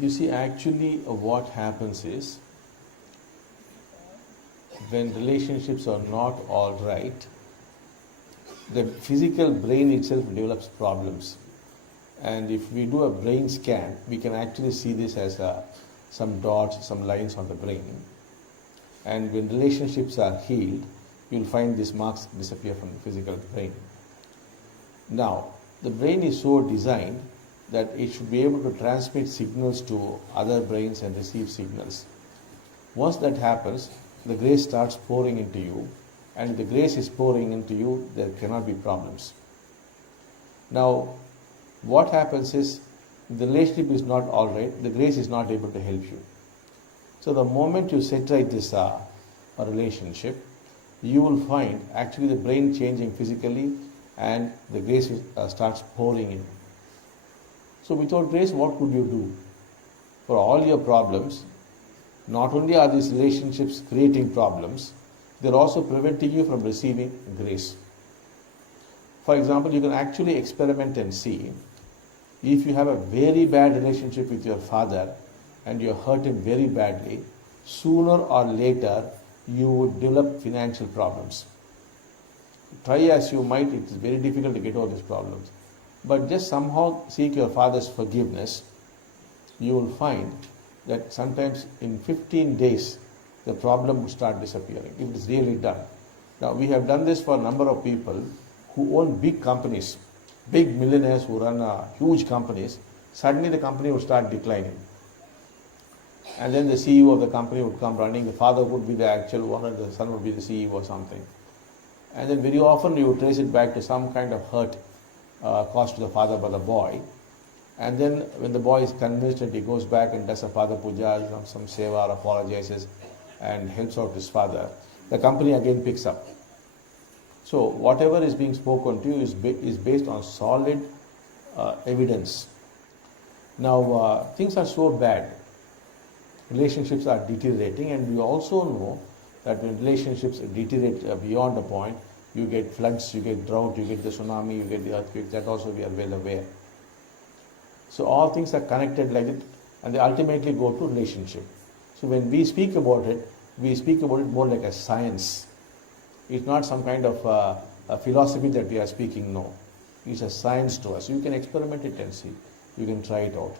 You see, actually, what happens is when relationships are not all right, the physical brain itself develops problems. And if we do a brain scan, we can actually see this as some dots, some lines on the brain. And when relationships are healed, you'll find these marks disappear from the physical brain. Now, the brain is so designed that it should be able to transmit signals to other brains and receive signals. Once that happens, the grace starts pouring into you, and if the grace is pouring into you, there cannot be problems. Now, what happens is, the relationship is not all right, the grace is not able to help you. So the moment you set right this relationship, you will find actually the brain changing physically and the grace starts pouring in. So without grace, what could you do? For all your problems, not only are these relationships creating problems, they're also preventing you from receiving grace. For example, you can actually experiment and see if you have a very bad relationship with your father and you hurt him very badly, sooner or later you would develop financial problems. Try as you might, it is very difficult to get over these problems. But just somehow seek your father's forgiveness, you will find that sometimes in 15 days the problem will start disappearing if it is really done. Now we have done this for a number of people who own big companies, big millionaires who run huge companies. Suddenly the company would start declining. And then the CEO of the company would come running, the father would be the actual owner, the son would be the CEO or something. And then very often you would trace it back to some kind of hurt caused to the father by the boy. And then when the boy is convinced and he goes back and does a father puja, some seva or apologizes and helps out his father, the company again picks up. So whatever is being spoken to you is based on solid evidence. Now things are so bad, relationships are deteriorating, and we also know that when relationships deteriorate beyond a point, you get floods, you get drought, you get the tsunami, you get the earthquake. That also we are well aware. So all things are connected like it, and they ultimately go to relationship. So when we speak about it, we speak about it more like a science. It's not some kind of a philosophy that we are speaking, no. It's a science to us. You can experiment it and see. You can try it out.